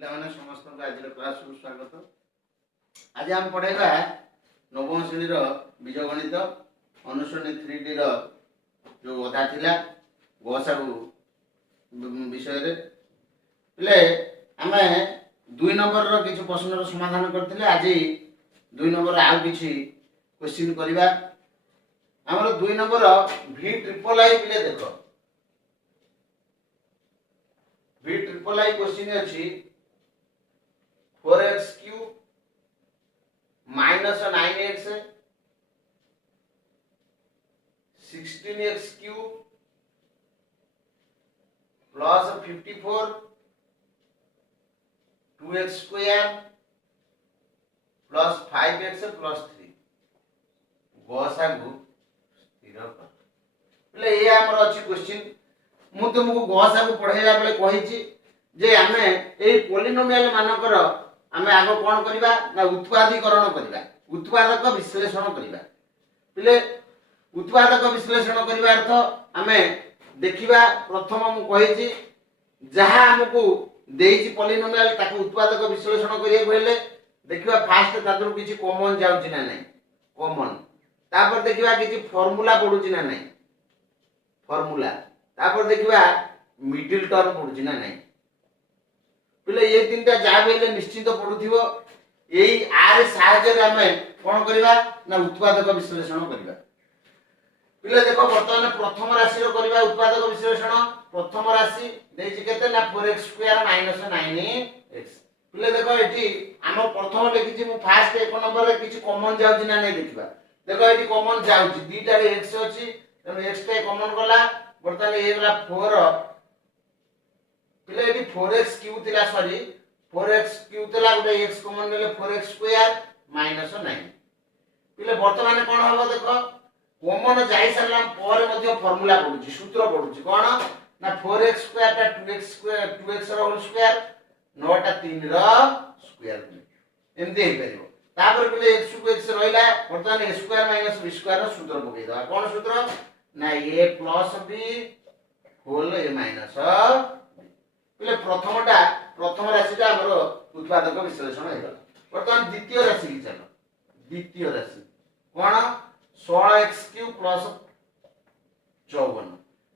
पिलाने समस्त को आज क्लास को स्वागत। आज हम पढ़ेगा नवम श्रेणी बीजगणित अनुश्रेणी 3D जो अधा थिला गसागु विषय रे पिले आमे 2 नंबर रो किछ प्रश्न रो समाधान करथिले। आज 2 नंबर आउ किछ क्वेश्चन करबा। हमर 2 नंबर v ट्रिपल आई पिले देखो v ट्रिपल आई क्वेश्चन अछि 4x cube minus 9x 16x cube plus 54 2x square plus 5x plus 3 गसागु स्थिर कर पले ये हमर अछि क्वेश्चन। मु तुमको गसागु पढाइला बेले कहिछि जे हमें ए पॉलिनोमियल मानकर हमें आगो कोन करबा ना उत्पादीकरण करबा, उत्पादक विश्लेषण करबा। पले उत्पादक विश्लेषण करबा अर्थ हमें देखिबा प्रथम मु कहिछि जहा हमकु देइछि पॉलिनोमियल ताकु उत्पादक विश्लेषण करिया कहले देखिबा फास्ट तादरु किछि कॉमन जाउछि ना नै कॉमन, तापर देखिबा किछि फार्मूला पडुछि ना नै फार्मूला, तापर देखिबा मिडिल टर्म पडुछि ना नै। पले ये तीनटा जा बेले निश्चित पडुथिबो। एई आर सहायता रे हमें कोन करबा ना उत्पादक विश्लेषण करबा। पले देखो वर्तमान प्रथम राशि रो करबा उत्पादक विश्लेषण। प्रथम राशि देछि केते ना 4x स्क्वायर माइनस 9x। पले देखो एठी हम प्रथम लिखिछि मु फास्ट एक नंबर रे किछि कॉमन जाउछि ना नै देखिबा। देखो एठी कॉमन जाउछि दीटा रे x अछि तने x टे कॉमन गला वर्तमान ए गला 4 पिले एटी 4x क्यूब थिला सॉरी 4x क्यूब थिला गोटे x कॉमन नेले 4x स्क्वायर माइनस 9 पिले वर्तमान कोन हबो देखो कॉमन जाई सरला पर मध्ये फार्मूला पडुची सूत्र पडुची कोन ना 4x स्क्वायर टा 2x स्क्वायर 2x रो होल स्क्वायर 9 टा 3 रो स्क्वायर एमते हे परिबो। तापर पिले x को x रहिला वर्तमान a square minus b square रो सूत्र पकेइ दवा। कोन सूत्र ना a plus b whole a minus पिले प्रथम राशिटा हमरो उत्पादक विश्लेषण हे गला। वर्तमान द्वितीय राशि की चलो द्वितीय राशि कोन 16x क्यूब प्लस 54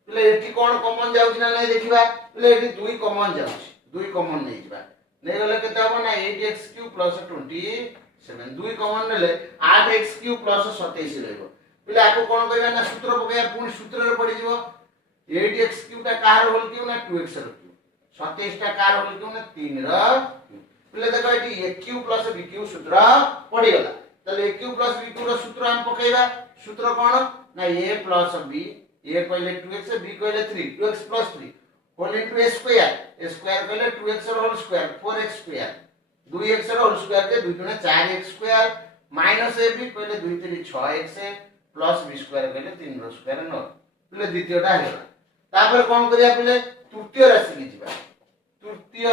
पिले एठी कोन कॉमन जाउछि ना नै देखिबा। पिले एठी 2 कॉमन जाउछि 2 कॉमन नै जिबा नै गले केते हो ना 8x क्यूब प्लस 27 2 कॉमन नेले 8x क्यूब प्लस 27 रहइबो। पिले आको कोन करबा ना सूत्र पकेया पुनी सूत्र रे पडी जिवो 8x क्यूब ता कार होल क्यूब ना 2x रो 27 टा कार होल क्यूब ना 3 रो पिले देखो एटी a cube plus b cube सूत्र पडी गला। तले a cube plus b cube रो सूत्र हम पकेइबा। सूत्र कोन ना a प्लस b a कहले 2x b कहले 3 2x plus 3 whole into a square कहले 2x रो whole square 4x square 2x रो होल स्क्वायर के 2 गुना 4x square minus a b कहले 2 3 6x प्लस b स्क्वायर कहले 3 रो स्क्वायर 9 पिले द्वितीयटा हेला। तापर कोन करिया पिले तृतीय राशि की जिबा। तृतीय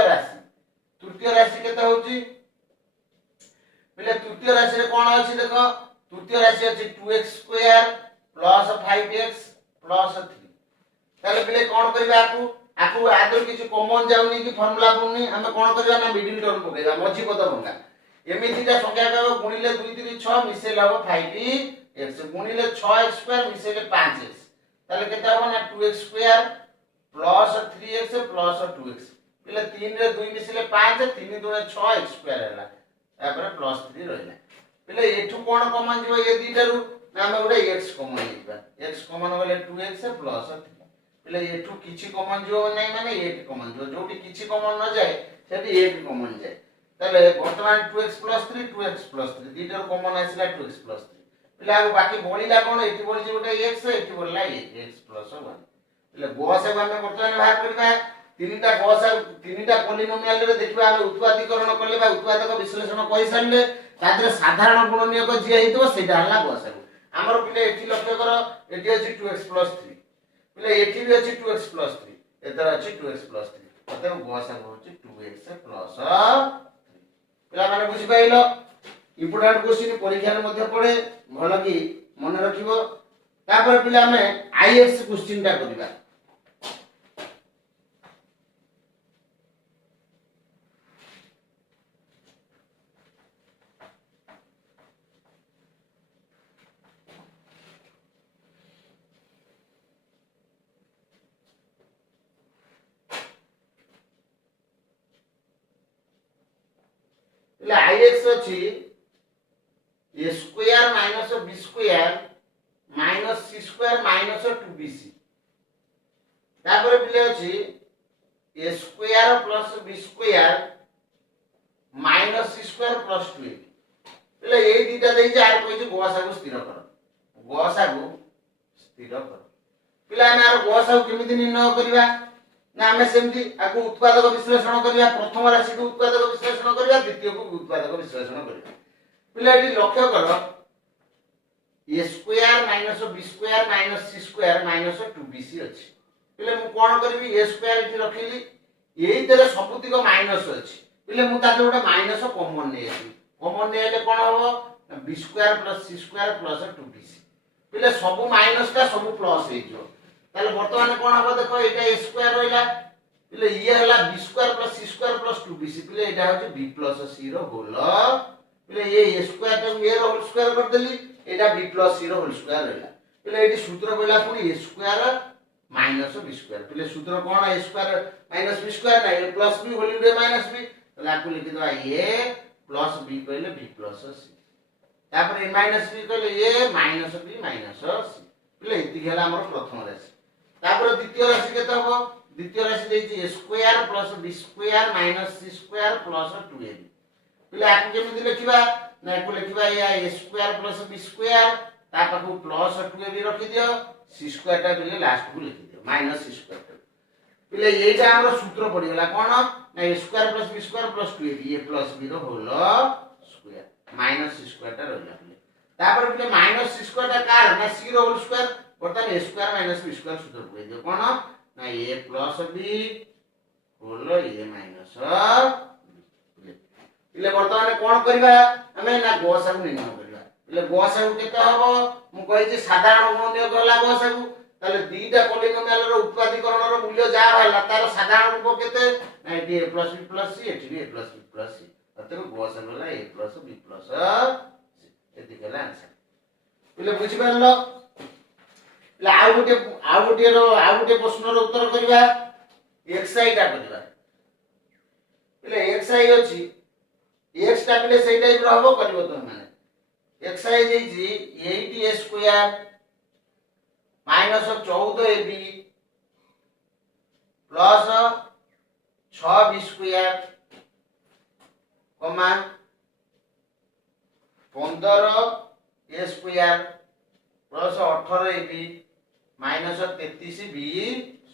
राशि केता होची पिले तृतीय राशि रे कोन अछि देखो तृतीय राशि अछि 2x square plus 5x plus 3 ताले पिले कोन करबा आकु आदर किछ कॉमन जाउनी कि फार्मूला पडुनी हम कोन करबा ना मिडिल टर्म पकेबा मझी पद भंगा एमितिटा संख्या का गुणिले 2 3 6 मिसे लाबो 5x गुणिले 6x स्क्वायर मिसेले 5x ताले केता हो ना 2x square plus 3x plus 2x पिले 3 रे 2 मिसिले 5 3 2 6x स्क्वायर हैला तापर प्लस 3 रहला। पिले एठु कोन कॉमन जिवो ए दीटारु ना हम गोटे x कॉमन लिखबा x कॉमन होले 2x प्लस 3 पिले एठु किछि कॉमन जिवो नै माने 8 कॉमन जिवो जोटी किछि कॉमन न जाय सेठी 8 कॉमन जाय। तले वर्तमान 2x प्लस 3 दीटारु कॉमन आसिला 2x प्लस 3 पिले आ बाकी बळिला कोन एठी बळि जे गोटे x एठी बळला x प्लस 1 ले गसा हम वर्तमान बाहर करबा तीनटा पॉलिनोमियल रे देखबा हम उत्पादीकरण करले बा उत्पादक विश्लेषण कहि सारले तादरे साधारण गुणनीयक जे हेतो सेटा हला गसा हमर पिले एठी लक्ष्य करो एठी अछि 2x 3 पिले एठी भी अछि 2x 3 एतर अछि 2x 3 मतलब गसा होछि 2x 3 पिला माने बुझि पाइलो। इंपोर्टेंट क्वेश्चन परीक्षा रे मध्ये पड़े भलो की मन रखिबो। तापर पिला हमें आईएक्स क्वेश्चन टा करबा। એટલે Ix ଅଛି a square minus b square minus c square minus 2bc ତାପରେ ପିଲେ ଅଛି a square plus b square minus c square plus 2ab એટલે এই দুইটা দেইছে আর কইছে গসাগু স্থির কর গসাগু স্থির কর পিলা আমি আর গসাগু কেমিতি নির্ণয় করিবা না আমি সেমতি আকু উৎপাদক বিশ্লেষণ করিবা প্রথম রাশি কু উৎপাদক বিশ্লেষণ করিবা দ্বিতীয় কু উৎপাদক বিশ্লেষণ করিবা পিলা এটি লক্ষ্য কর a square minus b square minus c square minus 2bc ଅଛି পিলে মু কোন করিবি a square এটি রখিলি এই তরে ସବୁতিক মাইনাস ଅଛି পিলে মু তাতে গোটা মাইনাস কমন নেই আসি কমন নেই হলে কোন হবে b square plus c square plus 2bc পিলে সবু মাইনাসটা সবু প্লাস হইজো তাহলে বর্তমানে কোন হবে দেখো এটা a square রইলা পিলে ইয়ে হলা b square plus c square plus 2bc পিলে এটা হচ্ছে b plus c র হোল পিলে এই a square টা এর হোল স্কয়ার করে দেলি এটা b plus c র হোল স্কয়ার রইলা পিলে এটি সূত্র কইলা পুনি a square minus b square পিলে সূত্র কোন a square minus b square না a plus b whole into a minus b তাহলে আকু লিখি দেবা a plus b কইলে b plus c তারপর a minus b কইলে a minus b minus c পিলে এতি গেলা আমার প্রথম রাশি তারপর দ্বিতীয় রাশি কত হবে দ্বিতীয় রাশি দেইছি a square plus b square minus c square plus 2ab পিলে আকু কেমিতি লিখিবা না আকু লিখিবা a square plus b square তারপর plus 2ab রাখি দিও c square টা পিলে লাস্ট কু লিখি দিও minus c square টা পিলে এইটা আমরা সূত্র পড়ি গলা কোন না a square plus b square plus 2ab a plus b র whole square minus c square টা রইলা পিলে তারপর পিলে minus c square টা কার না c র হোল স্কয়ার অর্থাৎ a square minus b square সূত্র পড়ি দিও কোন না a plus b whole a minus পিলে বর্তমানে কোন করিবা আমি না গসাগু নির্ণয় করিবা পিলে গসাগু কেতে হবো মু কইছি সাধারণ গুণনীয় গলা গসাগু তাহলে দুইটা পলিনোমিয়ালর উৎপাদীকরণর মূল্য যা হলা তার সাধারণ রূপ কেতে না এটি a plus b plus c এটি a plus b plus c অতএব গসাগু হলা a plus b plus c এটি গলা आंसर পিলে বুঝি পারলো পিলে ଆଉ ଗୋଟେ ପ୍ରଶ୍ନର ଉତ୍ତର କରିବା xi ଟା କରିବା ପିଲେ xi ଅଛି x ଟା ପିଲେ ସେଇ ଟାଇପ ର ହବ କରିବ ତମେ মানে xi ଦେଇଛି 8a square -14ab plus 6b square comma 15a square plus 18ab -33b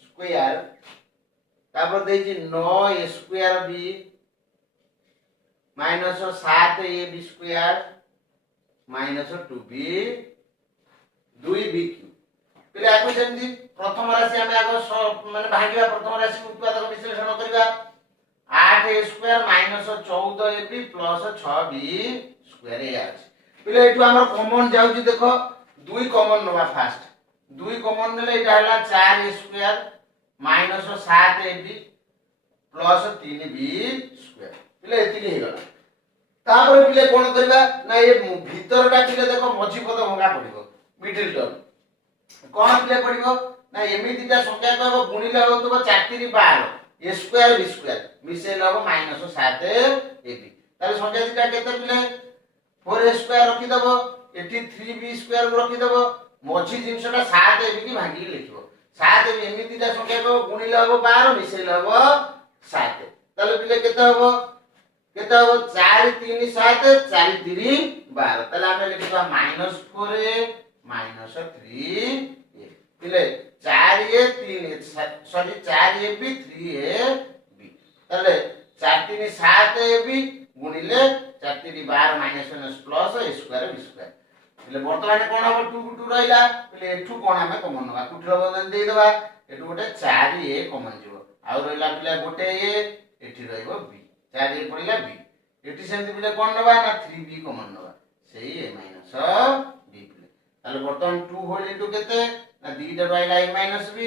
square তারপর ଦେଇଛି 9a square b minus 7ab square minus 2b 2b পিলে আকু যেমতি প্রথম রাশি আমি আগে মানে ভাগিবা প্রথম রাশি উৎপাদক বিশ্লেষণ করিবা 8a square minus 14ab plus 6b square এ আছে পিলে এটু আমার কমন যাউছি দেখো দুই কমন নবা ফার্স্ট দুই কমন নেলে এটা হলা 4a square minus 7ab plus 3b square পিলে এতিকি হই গলা তারপরে পিলে কোন করিবা না এই ভিতরটা পিলে দেখো মঝি পদ ভঙ্গা পড়িব মিডল টার্ম কোন পিলে পড়িব না এমিতিটা সংখ্যা কইব গুণিলে হউতব 4 3 12 a স্কয়ার b স্কয়ার মিশেল হবো -7ab তাহলে সংখ্যা দিটা কেতে পিলে 4a স্কয়ার রাখি দেব এটি 3b স্কয়ার রাখি দেব মঝি জিনিসটা 7ab কি ভাঙি লিখিব 7ab এমিতিটা সংখ্যা কইব গুণিলে হবো 12 মিশেল হবো 7 তাহলে পিলে কেতে হবো কেতে হবো 4 3 7 4 3 12 তাহলে আমরা লিখবা -4a -3a পিলে 4a 3 সরি 4ab 3ab তাহলে 4 3 7ab গুণিলে 4 3 12 minus plus a square b square পিলে বর্তমানে কোন হবে 2 2 রইলা পিলে এঠু কোন আমি কমন নবা কুটির বদল দেই দেবা এটু গোটে 4a কমন ଯିବ ଆଉ রইলা পিলে গোটে a এঠি রইব b 4a পড়িলা b এটি সেমতি পিলে কোন নবা না 3b কমন নবা সেই a মাইনাস b পিলে তাহলে বর্তমান 2 হোল ইনটু কেতে না দুইটা রইলা a মাইনাস b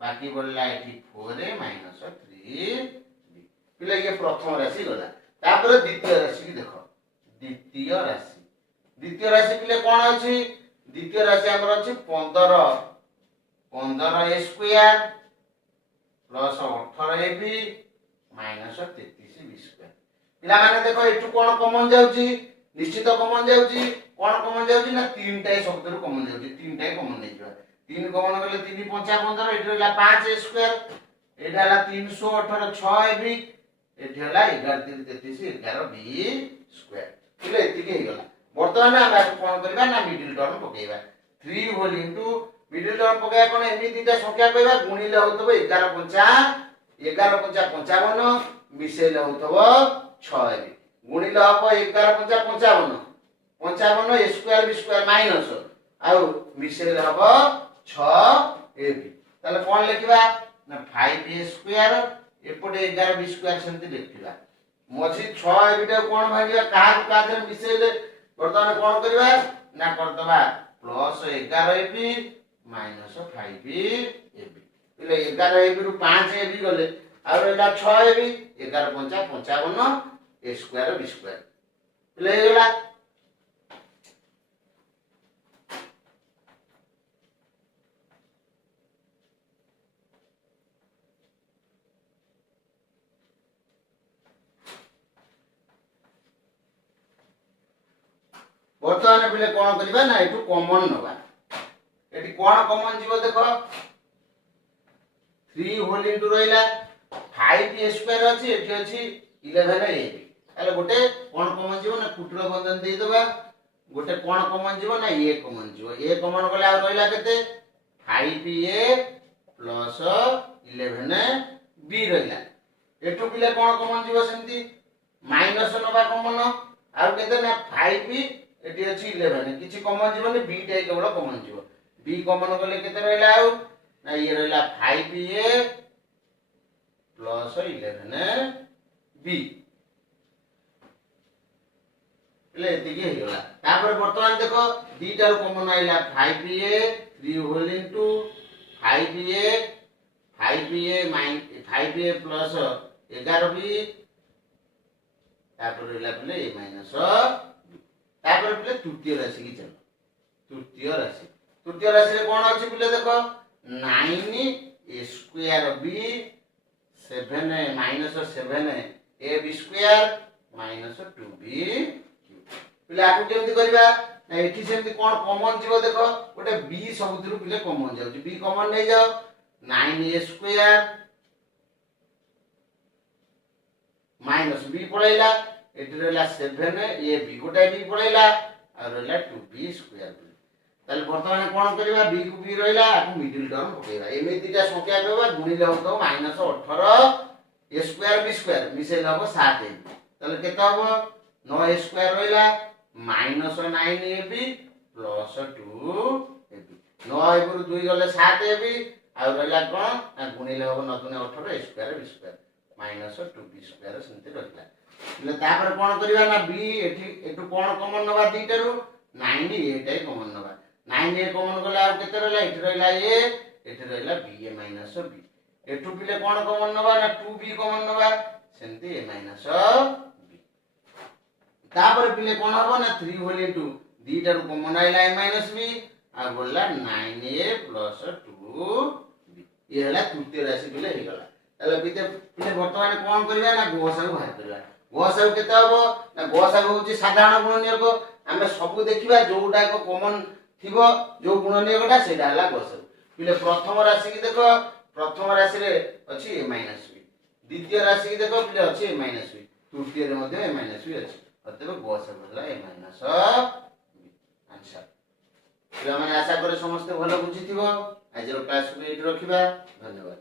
বাকি বললা এটি 4a মাইনাস 3b পিলে ইয়ে প্রথম রাশি গলা তারপরে দ্বিতীয় রাশি কি দেখো দ্বিতীয় রাশি পিলে কোন আছে দ্বিতীয় রাশি আমরা আছে 15a square plus 18ab minus 33b square पिला माने देखो एठू कोन कॉमन जाउची निश्चित कॉमन जाउची कोन कॉमन जाउची ना तीनटाई सबतरु कॉमन जाउची तीनटाई कॉमन नै जवा तीन कॉमन गले 3 5 15 एठू होला 5 a स्क्वायर एटा होला 318 6 ab एठी होला 11 3 33 11 b स्क्वायर पिला एति के गला वर्तमान हम कोन करबा ना मिडिल टर्म पकेबा 3 होल इनटू मिडिल टर्म पकेबा कोन एमि तीटा संख्या कहबा गुणिले होतबो 11 5 55 मिसेले होतबो 6 ab गुणिले हबो 11 5 55 55 a square b square minus आउ मिसेले हबो 6 ab ताले कोन लिखिबा ना 5a स्क्वायर एपटे 11 b स्क्वायर सेंति लिखिबा मझी 6 ab टा कोन भागिबा का कादर मिसेले वर्तमान कोन करबा ना करदबा प्लस 11 ab माइनस 5 ab इले 11 ab रु 5 ab गले और एला 6 ab 11 5 55 a square b square इले गला वर्तमान पिले कोन करबा ना एटू कॉमन नबा एटी कोन कॉमन जीव देखो 3 होल इनटू रहिला 5a स्क्वायर अछि एठी अछि 11 ab ताले गोटे कोन कॉमन जीव ना कुटर बंधन दे देबा गोटे कोन कॉमन जीव ना a कॉमन जीव a कॉमन गले आ रहिला केते 5a प्लस 11b रहिला एटू पिले कोन कॉमन जीव सेंती माइनस नबा कॉमन आ केते ना 5b एटी अछि 11 किछि कॉमन जीवन b टाइ केवल कॉमन जीव b कॉमन गले केते रहला आउ ना ये रहला 5a प्लस 11b ले दिगे हेला तापर वर्तमान देखो बीटा कॉमन आइला 5a 3 whole into 5a 5a plus 11b तापर रहला पले a माइनस तापर पले तृतीय राशि की चलो तृतीय राशि रे कोन अछि पले देखो 9 a square b 7 minus 7 a b square minus 2b पले आकु केमति करबा ना एठी सेमति कोन कॉमन जीव देखो गोटे b सबुतरु पले कॉमन जाउ b कॉमन नै जाओ 9 a स्क्वायर माइनस b पळैला एटी रहला 7 a b गोटा b पळैला आ रहला 2b स्क्वायर ताले वर्तमान कोन करबा b को b रहला आकु मिडिल टर्म पकेबा एमितिटा संख्या कहबा गुणिले होतो minus 18 a square b square मिसेल हबो 7 a ताले केता हबो 9 a स्क्वायर रहला minus 9 ab plus 2 ab 9 a 2 गले 7 ab आ रहला कोन गुणिले हबो 9 18 a square b square minus 2b square सेंते रहला ले तापर कोन करबा ना b एठी एटू कोन कॉमन नबा दीटारु 9 a टाइ कॉमन नबा 9 a कॉमन गला आ केते रहला एठी रहला a एठी रहला b a माइनस b एटू पिले कोन कॉमन नबा ना 2b कॉमन नबा सेंती a माइनस b तापर पिले कोन हबो ना 3 होल इनटू दीटारु कॉमन आइला a माइनस b आ बोलला 9a प्लस 2b ये हला तृतीय राशि पिले हे गला ताले पिते पिले वर्तमान कोन करबा ना गोसागु बाहर करबा गोसागु केते हबो ना गोसागु होची साधारण गुणनियोग हमें सब देखिबा जोटा को कॉमन थिबो जो गुणनियोगटा सेटा हला गोसागु पिले प्रथम राशि की देखो प्रथम राशि रे अछि a माइनस b द्वितीय राशि की देखो पिले अछि a माइनस b तृतीय रे मध्ये a माइनस b अछि अतः गोसागु हला a माइनस b आंसर पिला माने आशा करे समस्त भलो बुझिथिबो आजर क्लास को एठी रखिबा धन्यवाद।